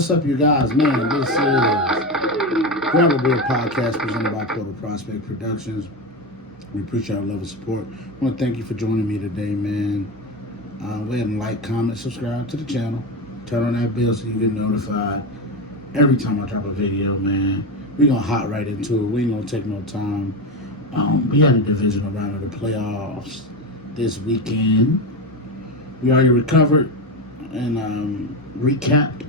What's up, you guys? Man, this is Grab a Beer Podcast presented by Portal Prospect Productions. We appreciate our love and support. I want to thank you for joining me today, man. Go ahead and like, comment, subscribe to the channel. Turn on that bell so you get notified every time I drop a video, man. We're going to hop right into it. We ain't going to take no time. We had a divisional round of the playoffs this weekend. We already recovered and recapped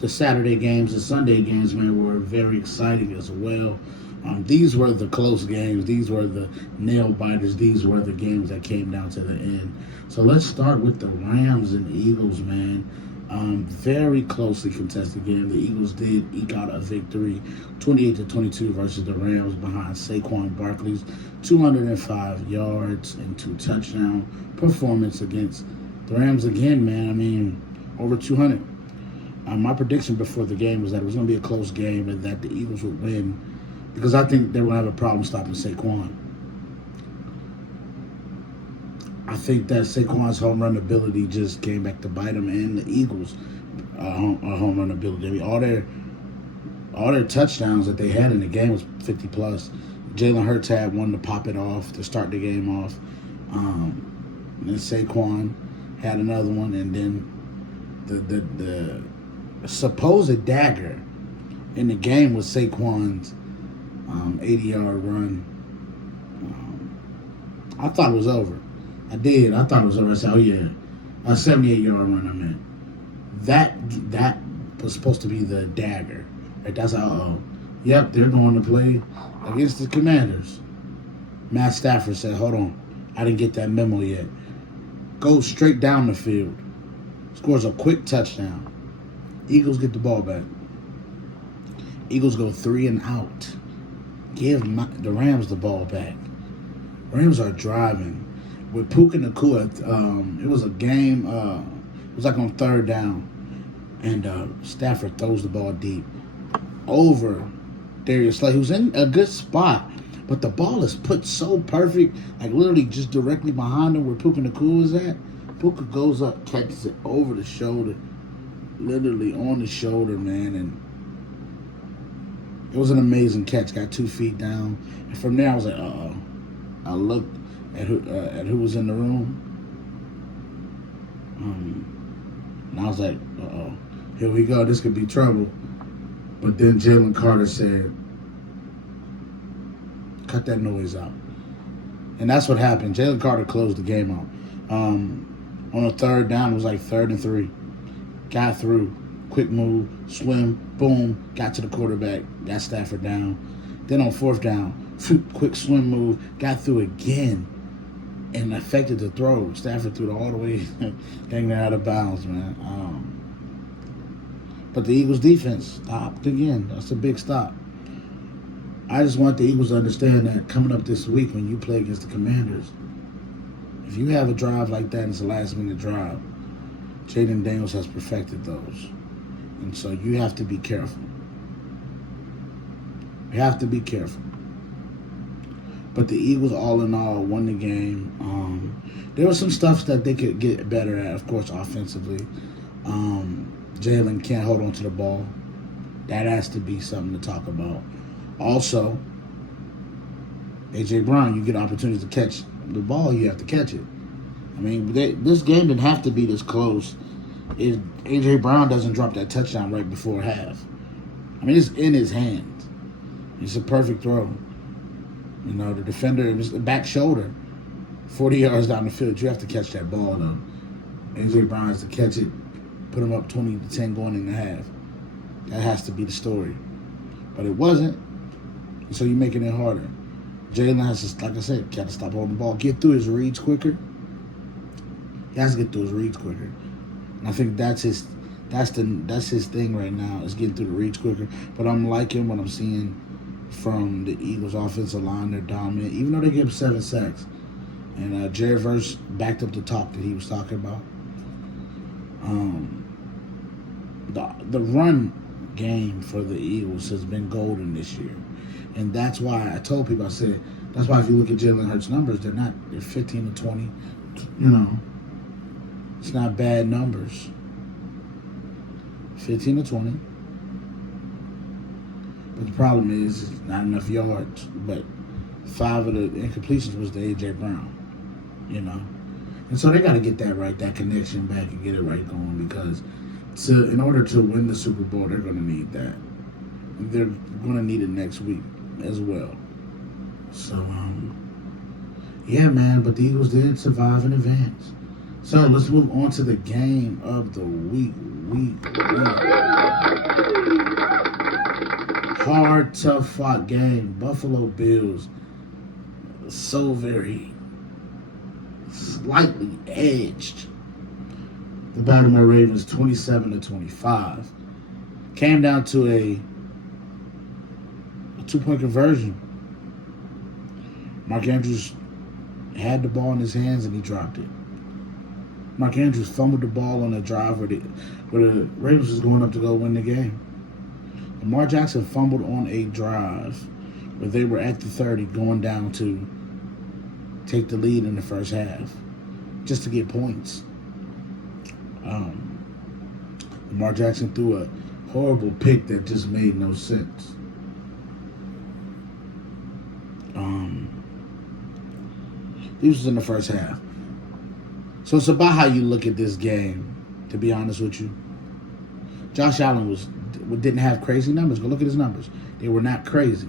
the Saturday games. The Sunday games, man, were very exciting as well. These were the close games. These were the nail biters. These were the games that came down to the end. So let's start with the Rams and Eagles, man. Very closely contested game. The Eagles did eke out a victory, 28-22 versus the Rams behind Saquon Barkley's 205 yards and 2 touchdown performance against the Rams again, man. I mean, over 200. My prediction before the game was that it was going to be a close game and that the Eagles would win because I think they were going to have a problem stopping Saquon. I think that Saquon's home run ability just came back to bite him, and the Eagles' home run ability. I mean, all their touchdowns that they had in the game was 50 plus. Jalen Hurts had one to pop it off to start the game off. Then Saquon had another one, and then the supposed dagger in the game was Saquon's 80-yard run. I thought it was over. I did. I thought it was over. I said, oh, yeah. A 78-yard run, I meant. That was supposed to be the dagger. Right? That's how, yep, they're going to play against the Commanders. Matt Stafford said, hold on. I didn't get that memo yet. Goes straight down the field. Scores a quick touchdown. Eagles get the ball back. Eagles go 3 and out. Give the Rams the ball back. Rams are driving. With Puka Nacua, it was a game, it was like on 3rd down, and Stafford throws the ball deep over Darius Slay, who's in a good spot, but the ball is put so perfect, like literally just directly behind him where Puka Nacua is at. Puka goes up, catches it over the shoulder, literally on the shoulder, man, and it was an amazing catch. Got 2 feet down, and from there I was like, uh-oh. I looked at who was in the room, and I was like, uh-oh, here we go, this could be trouble. But then Jalen Carter said, cut that noise out. And that's what happened. Jalen Carter closed the game out. On a 3rd down, it was like 3rd and 3. Got through, quick move, swim, boom, got to the quarterback, got Stafford down. Then on 4th down, quick swim move, got through again, and affected the throw. Stafford threw it all the way, hanging out of bounds, man. But the Eagles' defense stopped again. That's a big stop. I just want the Eagles to understand that coming up this week when you play against the Commanders, if you have a drive like that and it's a last-minute drive, Jaden Daniels has perfected those. And so you have to be careful. You have to be careful. But the Eagles, all in all, won the game. There was some stuff that they could get better at, of course, offensively. Jalen can't hold on to the ball. That has to be something to talk about. Also, A.J. Brown, you get opportunities to catch the ball, you have to catch it. I mean, this game didn't have to be this close if A.J. Brown doesn't drop that touchdown right before half. I mean, it's in his hands. It's a perfect throw. You know, the defender, it was the back shoulder, 40 yards down the field. You have to catch that ball, though. A.J. Brown has to catch it, put him up 20-10 going in the half. That has to be the story. But it wasn't, and so you're making it harder. Jalen has to, like I said, got to stop holding the ball, get through his reads quicker. He has to get through his reads quicker. And I think that's his thing right now, is getting through the reads quicker. But I'm liking what I'm seeing from the Eagles' offensive line. They're dominant, even though they gave him 7 sacks. And Jared Verse backed up the talk that he was talking about. The run game for the Eagles has been golden this year. And that's why I told people, I said, that's why if you look at Jalen Hurts' numbers, they're 15 to 20. You know, it's not bad numbers. 15 to 20. But the problem is not enough yards. But 5 of the incompletions was to A.J. Brown, you know. And so they got to get that right, that connection back and get it right going because in order to win the Super Bowl, they're going to need that. They're going to need it next week as well. So, yeah, man, but the Eagles did survive in advance. So let's move on to the game of the week. Hard, tough fought game. Buffalo Bills so very slightly edged the Baltimore Ravens 27 to 25. Came down to a 2-point conversion. Mark Andrews had the ball in his hands and he dropped it. Mark Andrews fumbled the ball on a drive where the Ravens was going up to go win the game. Lamar Jackson fumbled on a drive where they were at the 30 going down to take the lead in the first half just to get points. Lamar Jackson threw a horrible pick that just made no sense. This was in the first half. So it's about how you look at this game, to be honest with you. Josh Allen didn't have crazy numbers. Go look at his numbers. They were not crazy.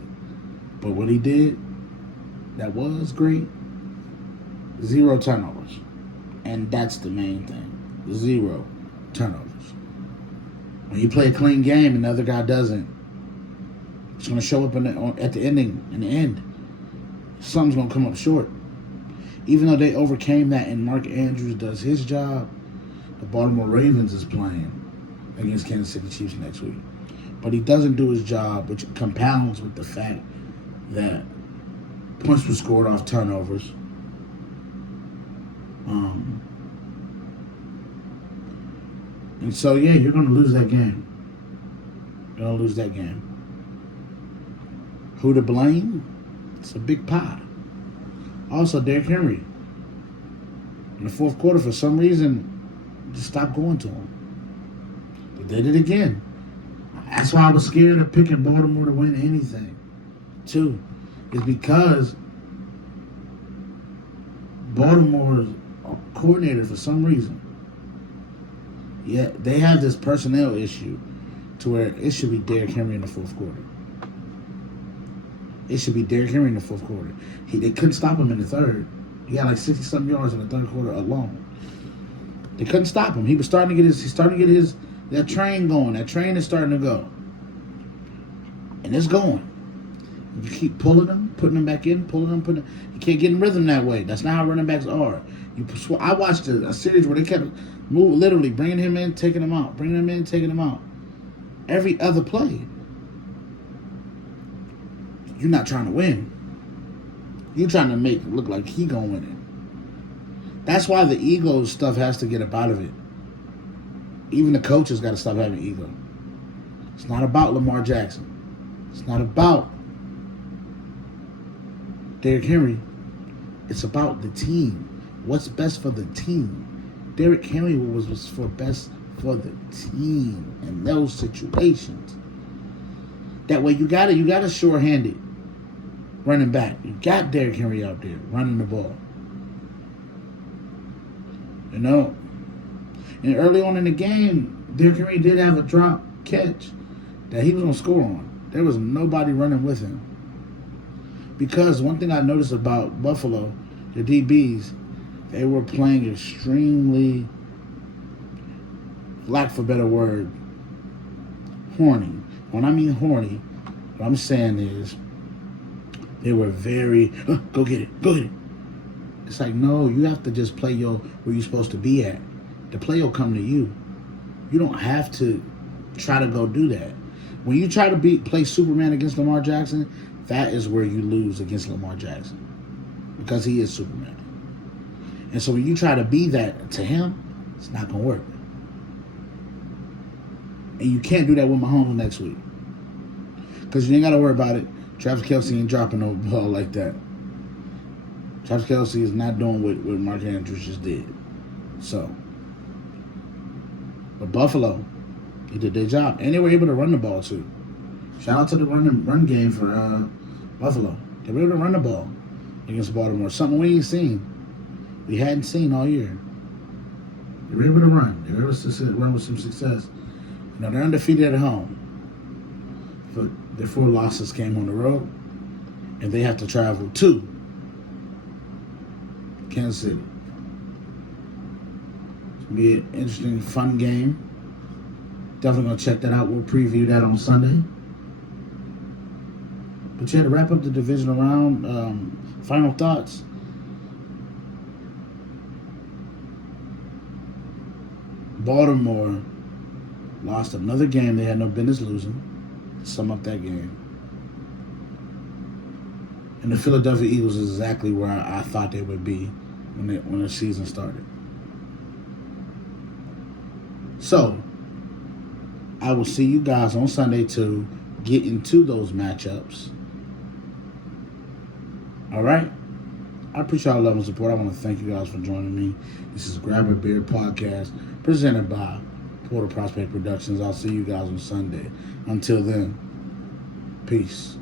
But what he did, that was great, 0 turnovers. And that's the main thing. 0 turnovers. When you play a clean game and the other guy doesn't, it's going to show up at the ending. In the end, something's going to come up short. Even though they overcame that and Mark Andrews does his job, the Baltimore Ravens is playing against Kansas City Chiefs next week. But he doesn't do his job, which compounds with the fact that points were scored off turnovers. And so, yeah, you're going to lose that game. You're going to lose that game. Who to blame? It's a big pie. Also, Derrick Henry, in the fourth quarter, for some reason, just stopped going to him. They did it again. That's why I was scared of picking Baltimore to win anything, too. Is because Baltimore's coordinator, for some reason, yeah, they have this personnel issue to where it should be Derrick Henry in the fourth quarter. It should be Derrick Henry in the fourth quarter. They couldn't stop him in the third. He had like 60-something yards in the third quarter alone. They couldn't stop him. He's starting to get that train going. That train is starting to go. And it's going. You keep pulling them, putting them back in, pulling them, putting them. You can't get in rhythm that way. That's not how running backs are. I watched a series where they kept literally bringing him in, taking him out, bringing him in, taking him out. Every other play. You're not trying to win. You're trying to make it look like he gonna win it. That's why the ego stuff has to get up out of it. Even the coaches got to stop having ego. It's not about Lamar Jackson. It's not about Derrick Henry. It's about the team. What's best for the team? Derrick Henry was best for the team in those situations. That way you got a sure-handed running back. You got Derrick Henry out there running the ball. You know? And early on in the game, Derrick Henry did have a drop catch that he was going to score on. There was nobody running with him. Because one thing I noticed about Buffalo, the DBs, they were playing extremely, lack for a better word, horny. When I mean horny, what I'm saying is they were very, go get it, go get it. It's like, no, you have to just play where you're supposed to be at. The play will come to you. You don't have to try to go do that. When you try to play Superman against Lamar Jackson, that is where you lose against Lamar Jackson. Because he is Superman. And so when you try to be that to him, it's not going to work. And you can't do that with Mahomes next week. Because you ain't got to worry about it. Travis Kelce ain't dropping no ball like that. Travis Kelce is not doing what Mark Andrews just did. So, but Buffalo, They did their job. And they were able to run the ball, too. Shout out to the run game for Buffalo. They were able to run the ball against Baltimore. Something we ain't seen. We hadn't seen all year. They were able to run. They were able to run with some success. You know, they're undefeated at home. But their 4 losses came on the road. And they have to travel to Kansas City. It's going to be an interesting, fun game. Definitely going to check that out. We'll preview that on Sunday. But yeah, to wrap up the divisional round, final thoughts. Baltimore lost another game they had no business losing. Sum up that game. And the Philadelphia Eagles is exactly where I thought they would be when the season started. So, I will see you guys on Sunday to get into those matchups. All right? I appreciate all love and support. I want to thank you guys for joining me. This is Grab a Beer Podcast presented by Portal Prospect Productions. I'll see you guys on Sunday. Until then, peace.